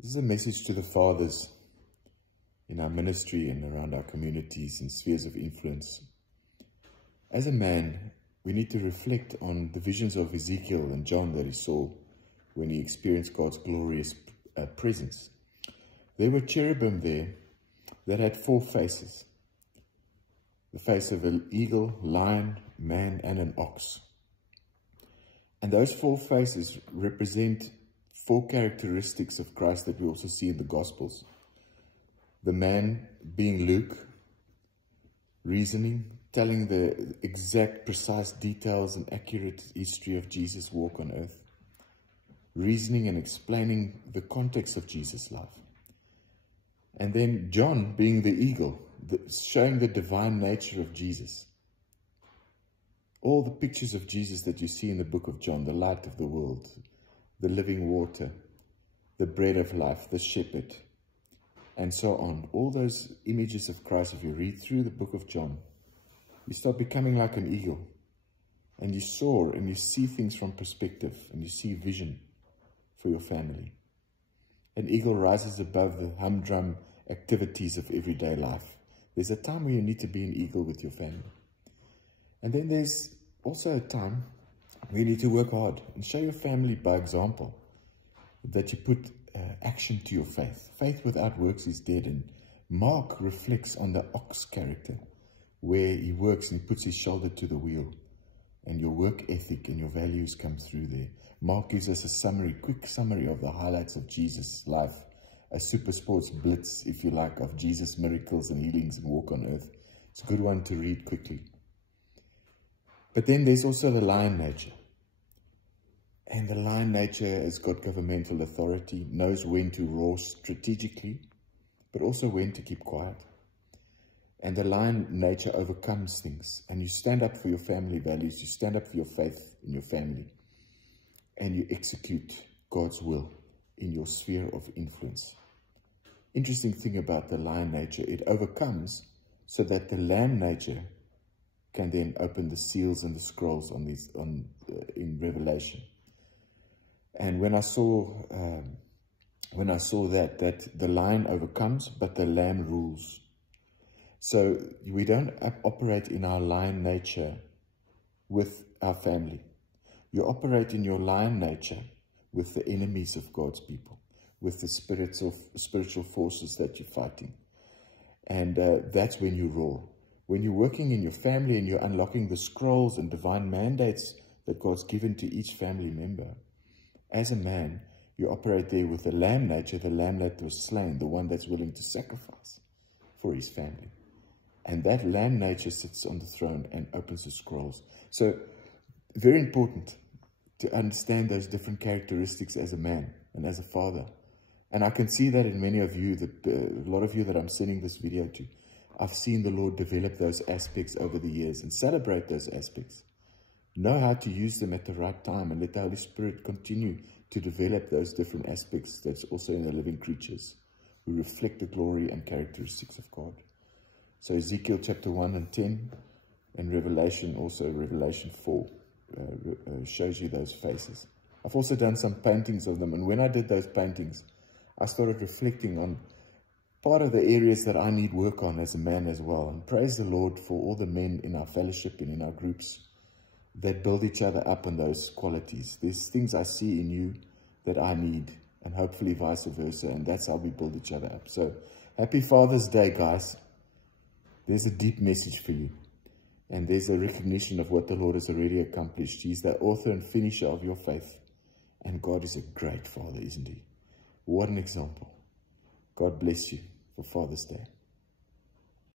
This is a message to the fathers in our ministry and around our communities and spheres of influence. As a man, we need to reflect on the visions of Ezekiel and John that he saw when he experienced God's glorious presence. There were cherubim there that had 4 faces. The face of an eagle, lion, man, and an ox. And those 4 faces represent 4 characteristics of Christ that we also see in the Gospels. The man being Luke, reasoning, telling the exact, precise details and accurate history of Jesus' walk on earth. Reasoning and explaining the context of Jesus' life. And then John being the eagle, showing the divine nature of Jesus. All the pictures of Jesus that you see in the book of John, the light of the world, the living water, the bread of life, the shepherd, and so on. All those images of Christ, if you read through the book of John, you start becoming like an eagle. And you soar and you see things from perspective and you see vision for your family. An eagle rises above the humdrum activities of everyday life. There's a time where you need to be an eagle with your family. And then there's also a time where you need to work hard and show your family by example that you put action to your faith. Faith without works is dead. And Mark reflects on the ox character, where he works and puts his shoulder to the wheel. And your work ethic and your values come through there. Mark gives us a summary, quick summary of the highlights of Jesus' life. A super sports blitz, if you like, of Jesus' miracles and healings and walk on earth. It's a good one to read quickly. But then there's also the lion nature. And the lion nature has got governmental authority, knows when to roar strategically, but also when to keep quiet. And the lion nature overcomes things. And you stand up for your family values, you stand up for your faith in your family, and you execute God's will in your sphere of influence. Interesting thing about the lion nature, it overcomes so that the lamb nature can then open the seals and the scrolls in Revelation. And when I saw that the lion overcomes, but the lamb rules. So we don't operate in our lion nature with our family. You operate in your lion nature with the enemies of God's people, with the spiritual forces that you're fighting. And that's when you roar. When you're working in your family and you're unlocking the scrolls and divine mandates that God's given to each family member, as a man, you operate there with the lamb nature, the lamb that was slain, the one that's willing to sacrifice for his family. And that lamb nature sits on the throne and opens the scrolls. So, very important to understand those different characteristics as a man and as a father. And I can see that in many of you, a lot of you that I'm sending this video to. I've seen the Lord develop those aspects over the years and celebrate those aspects. Know how to use them at the right time and let the Holy Spirit continue to develop those different aspects that's also in the living creatures who reflect the glory and characteristics of God. So Ezekiel chapter 1 and 10 and Revelation, also Revelation 4, shows you those faces. I've also done some paintings of them, and when I did those paintings, I started reflecting on part of the areas that I need work on as a man as well. And praise the Lord for all the men in our fellowship and in our groups that build each other up on those qualities. There's things I see in you that I need, and hopefully vice versa, and that's how we build each other up. So happy Father's Day, guys. There's a deep message for you. And there's a recognition of what the Lord has already accomplished. He's the author and finisher of your faith. And God is a great Father, isn't he? What an example. God bless you for Father's Day.